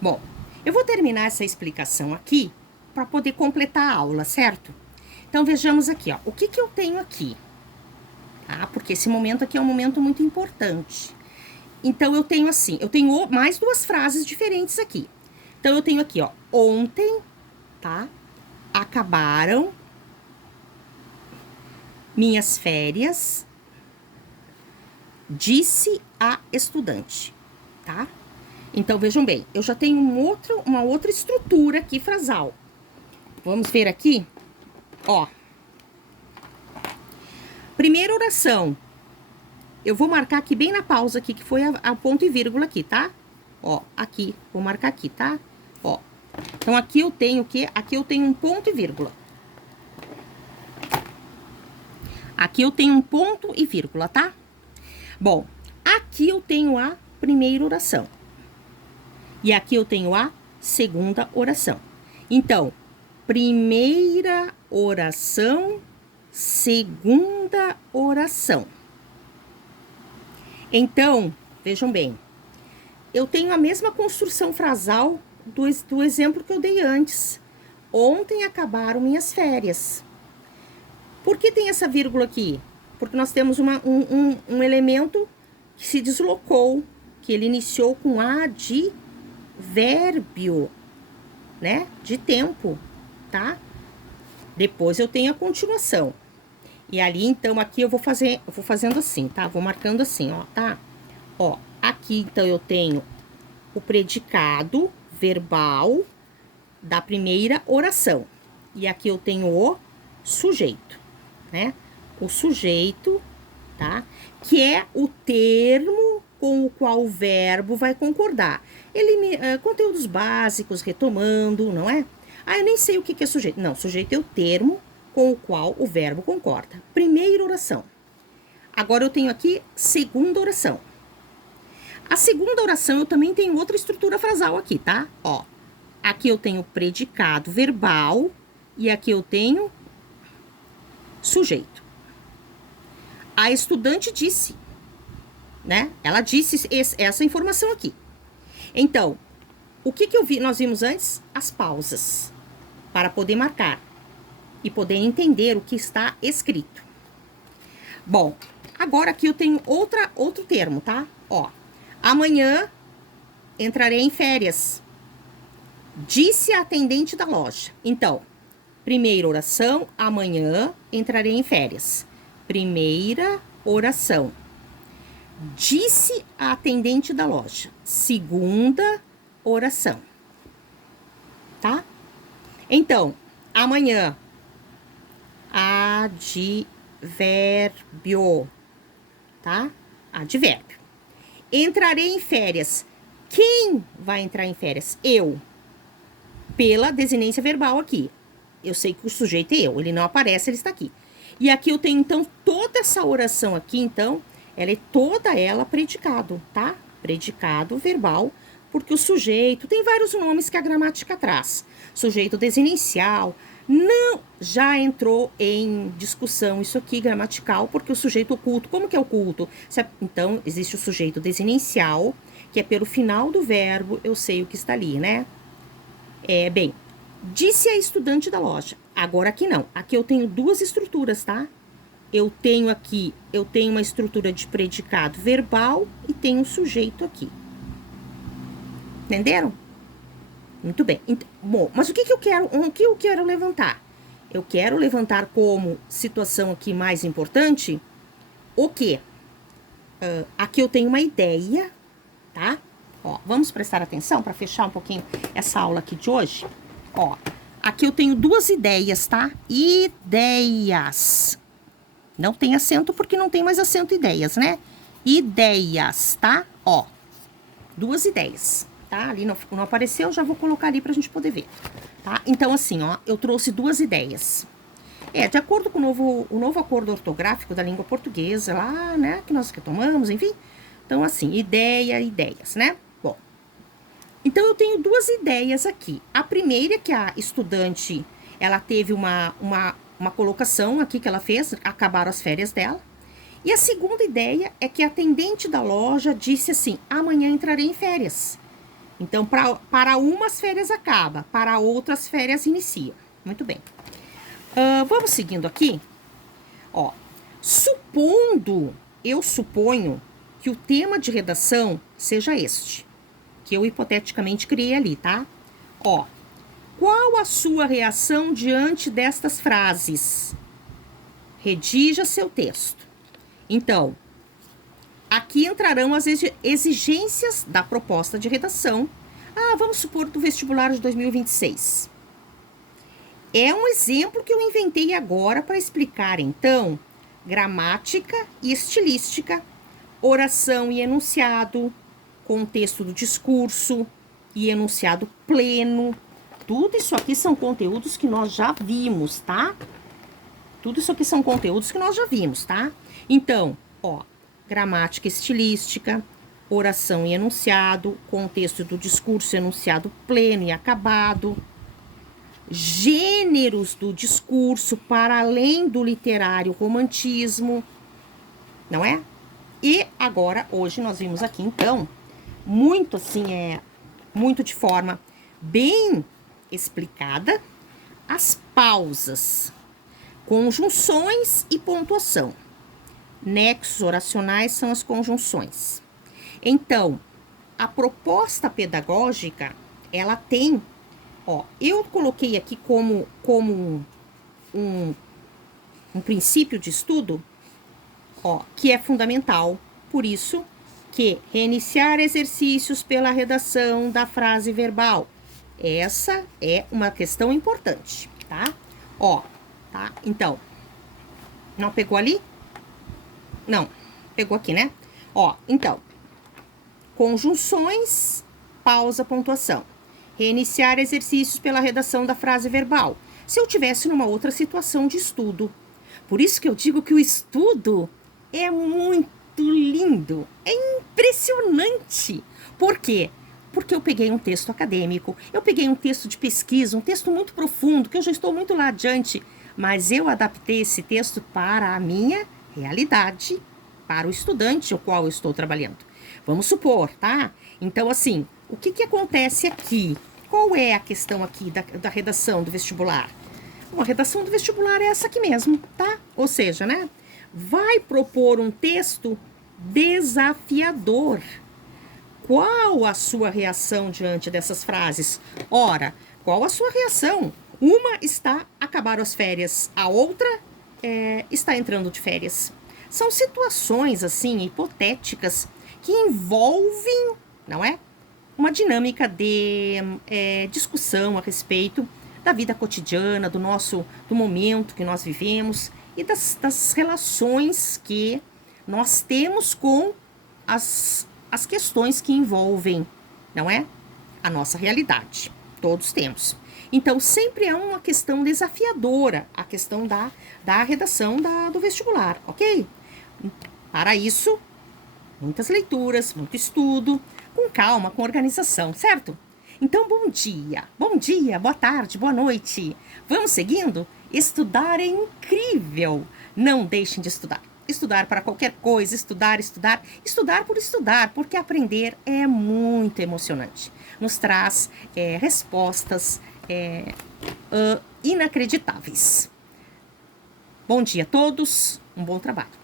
Bom, eu vou terminar essa explicação aqui para poder completar a aula, certo? Então, vejamos aqui, ó, o que eu tenho aqui, tá? Porque esse momento aqui é um momento muito importante. Então, eu tenho assim, eu tenho mais duas frases diferentes aqui. Então, eu tenho aqui, ó, ontem, tá? Acabaram minhas férias, disse a estudante, tá? Então, vejam bem, eu já tenho uma outra estrutura aqui frasal. Vamos ver aqui, ó. Primeira oração. Eu vou marcar aqui bem na pausa aqui, que foi a ponto e vírgula aqui, tá? Ó, aqui, vou marcar aqui, tá? Ó. Então, aqui eu tenho o quê? Aqui eu tenho um ponto e vírgula. Aqui eu tenho um ponto e vírgula, tá? Bom, aqui eu tenho a primeira oração. E aqui eu tenho a segunda oração. Então, primeira oração, segunda oração. Então, vejam bem, eu tenho a mesma construção frasal do exemplo que eu dei antes. Ontem acabaram minhas férias. Por que tem essa vírgula aqui? Porque nós temos um elemento que se deslocou, que ele iniciou com advérbio, né? De tempo, tá? Depois eu tenho a continuação. E ali, então, aqui eu vou fazendo assim, tá? Vou marcando assim, ó, tá? Ó, aqui, então, eu tenho o predicado verbal da primeira oração. E aqui eu tenho o sujeito, né? O sujeito, tá? Que é o termo com o qual o verbo vai concordar. Conteúdos básicos, retomando, não é? Ah, eu nem sei o que é sujeito. Não, sujeito é o termo com o qual o verbo concorda. Primeira oração. Agora eu tenho aqui segunda oração. A segunda oração eu também tenho outra estrutura frasal aqui, tá? Ó, aqui eu tenho predicado verbal e aqui eu tenho sujeito. A estudante disse, né? Ela disse essa informação aqui. Então, o que nós vimos antes? As pausas, para poder marcar e poder entender o que está escrito. Bom, agora aqui eu tenho outro termo, tá? Ó, amanhã entrarei em férias, disse a atendente da loja. Então, primeira oração, amanhã entrarei em férias. Primeira oração, disse a atendente da loja. Segunda oração, tá? Então, amanhã, advérbio, tá? Advérbio. Entrarei em férias. Quem vai entrar em férias? Eu. Pela desinência verbal aqui. Eu sei que o sujeito é eu, ele não aparece, ele está aqui. E aqui eu tenho, então, toda essa oração aqui, então, ela é toda ela predicado, tá? Predicado verbal, porque o sujeito, tem vários nomes que a gramática traz. Sujeito desinencial, não, já entrou em discussão isso aqui, gramatical, porque o sujeito oculto, como que é oculto? Então, existe o sujeito desinencial, que é pelo final do verbo, eu sei o que está ali, né? Bem, disse a estudante da loja. Agora aqui não, aqui eu tenho duas estruturas, tá? Eu tenho uma estrutura de predicado verbal e tenho um sujeito aqui. Entenderam? Muito bem. Bom, mas o que eu quero levantar? Eu quero levantar como situação aqui mais importante o quê? Aqui eu tenho uma ideia, tá? Ó, vamos prestar atenção para fechar um pouquinho essa aula aqui de hoje. Ó, aqui eu tenho duas ideias, tá? Ideias. Não tem acento porque não tem mais acento ideias, né? Ideias, tá? Ó, duas ideias. Tá? Ali não apareceu, já vou colocar ali pra gente poder ver, tá? Então, assim, ó, eu trouxe duas ideias. De acordo com o novo acordo ortográfico da língua portuguesa, lá, né, que nós retomamos, enfim. Então, assim, ideias, né? Bom, então eu tenho duas ideias aqui. A primeira é que a estudante, ela teve uma colocação aqui que ela fez, acabaram as férias dela. E a segunda ideia é que a atendente da loja disse assim, amanhã entrarei em férias. Então, para umas férias acaba, para outras férias inicia. Muito bem. Vamos seguindo aqui. Ó, eu suponho que o tema de redação seja este, que eu hipoteticamente criei ali, tá? Ó, qual a sua reação diante destas frases? Redija seu texto. Então, aqui entrarão as exigências da proposta de redação. Vamos supor do vestibular de 2026. É um exemplo que eu inventei agora para explicar, então, gramática e estilística, oração e enunciado, contexto do discurso e enunciado pleno. Tudo isso aqui são conteúdos que nós já vimos, tá? Tudo isso aqui são conteúdos que nós já vimos, tá? Então, ó, gramática estilística, oração e enunciado, contexto do discurso, enunciado pleno e acabado, gêneros do discurso para além do literário romantismo, não é? E agora, hoje, nós vimos aqui, então, muito assim, muito de forma bem explicada, as pausas, conjunções e pontuação. Nexos oracionais são as conjunções. Então, a proposta pedagógica, ela tem, ó, eu coloquei aqui como um princípio de estudo, ó, que é fundamental, por isso que reiniciar exercícios pela redação da frase verbal. Essa é uma questão importante, tá? Ó, tá? Então, não pegou ali? Não, pegou aqui, né? Ó, então, conjunções, pausa, pontuação. Reiniciar exercícios pela redação da frase verbal. Se eu tivesse numa outra situação de estudo. Por isso que eu digo que o estudo é muito lindo, é impressionante. Por quê? Porque eu peguei um texto acadêmico, eu peguei um texto de pesquisa, um texto muito profundo, que eu já estou muito lá adiante, mas eu adaptei esse texto para a minha realidade, para o estudante ao qual eu estou trabalhando. Vamos supor, tá? Então, assim, o que acontece aqui? Qual é a questão aqui da redação do vestibular? Bom, a redação do vestibular é essa aqui mesmo, tá? Ou seja, né? Vai propor um texto desafiador. Qual a sua reação diante dessas frases? Ora, qual a sua reação? Uma está acabaram as férias, a outra está entrando de férias. São situações, assim, hipotéticas que envolvem, não é? Uma dinâmica de discussão a respeito da vida cotidiana, do momento que nós vivemos e das relações que nós temos com as questões que envolvem, não é? A nossa realidade. Todos temos. Então, sempre é uma questão desafiadora, a questão da redação do vestibular, ok? Para isso, muitas leituras, muito estudo, com calma, com organização, certo? Então, bom dia, boa tarde, boa noite. Vamos seguindo? Estudar é incrível. Não deixem de estudar. Estudar para qualquer coisa, estudar por estudar, porque aprender é muito emocionante. Nos traz respostas inacreditáveis. Bom dia a todos, um bom trabalho.